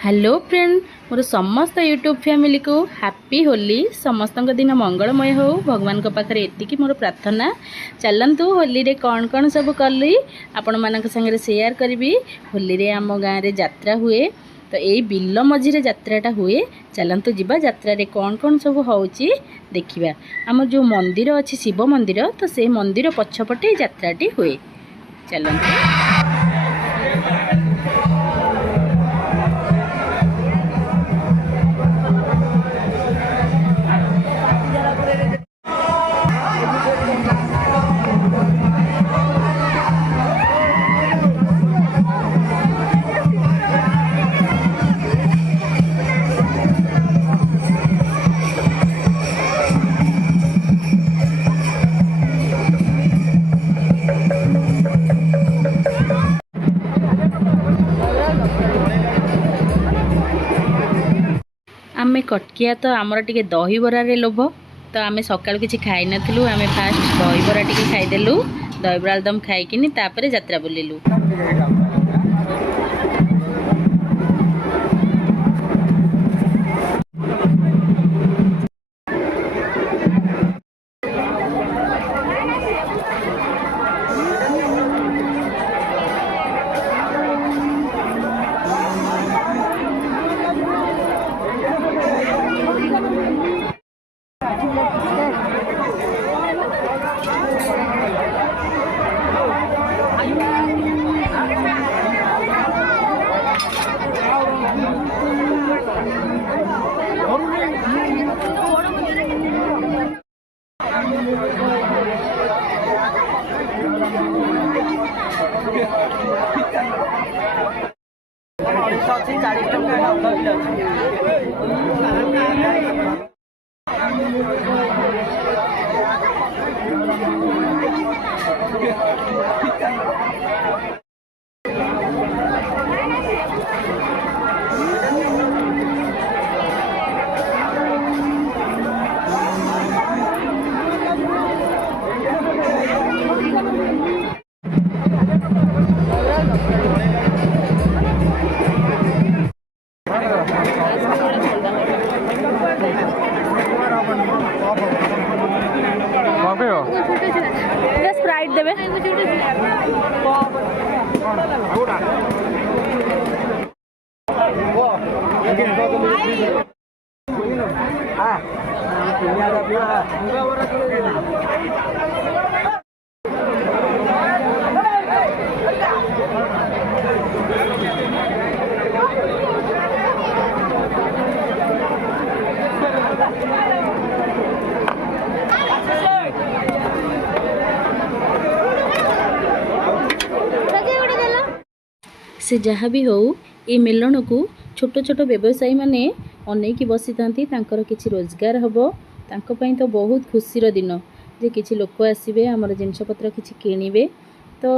Hello friend मोर समस्त YouTube family को happy Holi. समस्त दिन मंगलमय हो भगवान को पाखरे एतिकी मोर प्रार्थना। चलतु होली रे कौन कौन सब कली आपण मानक संगे शेयर करी। होली रे आम गाँव रे यात्रा हुए तो यही बिल मझिरे यात्राटा हुए। चलतु जीवा यात्रा रे कौन कौन सब होची देखिबा। आम जो मंदिर अच्छी शिव मंदिर तो से मंदिर पछपटे यात्राटी हुए। चलतु आमे कटकिया तो आमर टिके दही बरा रे लोभ तो आमे सकाळ किछि खाइ नथिलु। आमे फास्ट दही बरा टिके खाइदेलु। दही बरा एकदम खाइकिनी तापरे यात्रा बुलिलु। स्प्राइट देवे से जहाँ भी हो ये मेलन को छोट छोट व्यवसायी माने अनेक बसी था किसी रोजगार हम तांको तो बहुत खुशीर दिन जे किसी लोक आसबे आमर जिनपतर किसी किणवे तो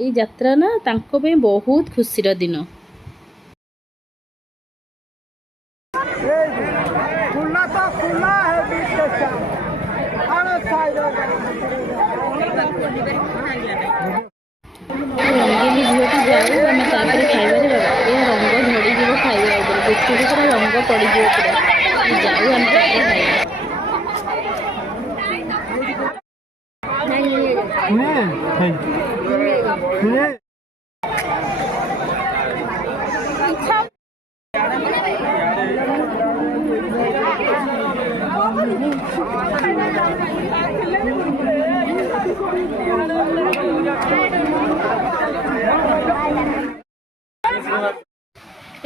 ये यात्रा ना तांको पे बहुत खुशीर दिन। रंगीली झीटी जाऊ आम तापर खाइबार बाबा यह रंग झड़ीज खाइबा गुपचुप पूरा रंग पड़ज पूरा जाऊ आम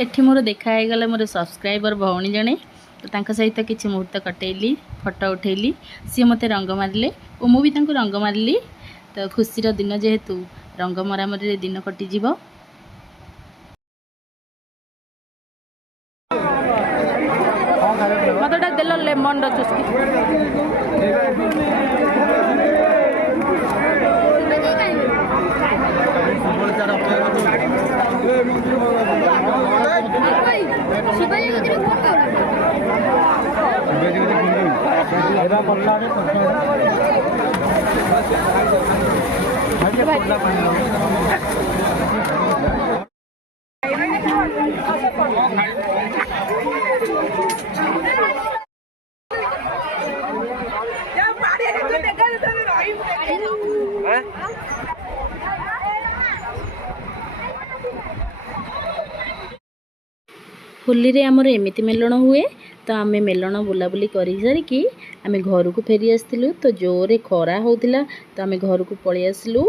एठी मोर देखाई गला मोर सब्सक्राइबर भौणी जने तो तांका सहित किछि मुहूर्त कटेली फोटो उठेली सी मते रंग मारले और मु भी तांको रंग मारली। तो खुशीर दिन जेहेतु रंग मरामरी दिन कटि जीवो। मतटा देलो लेमन रो चुस्की होली रे आमर एमिति मेलण हुए। तो आम मेलण बुलाबुली कर सारिकी आम घर को फेरी आसलु। तो जोरे खरा होता तो आम घर को पलि आसलु।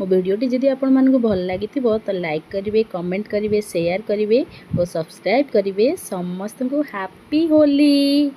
मो भिडियोटी जदि आपण मानकु भल लगी तो लाइक करेंगे, कमेंट करेंगे, शेयर करेंगे और सब्सक्राइब करेंगे। समस्त को हैप्पी होली।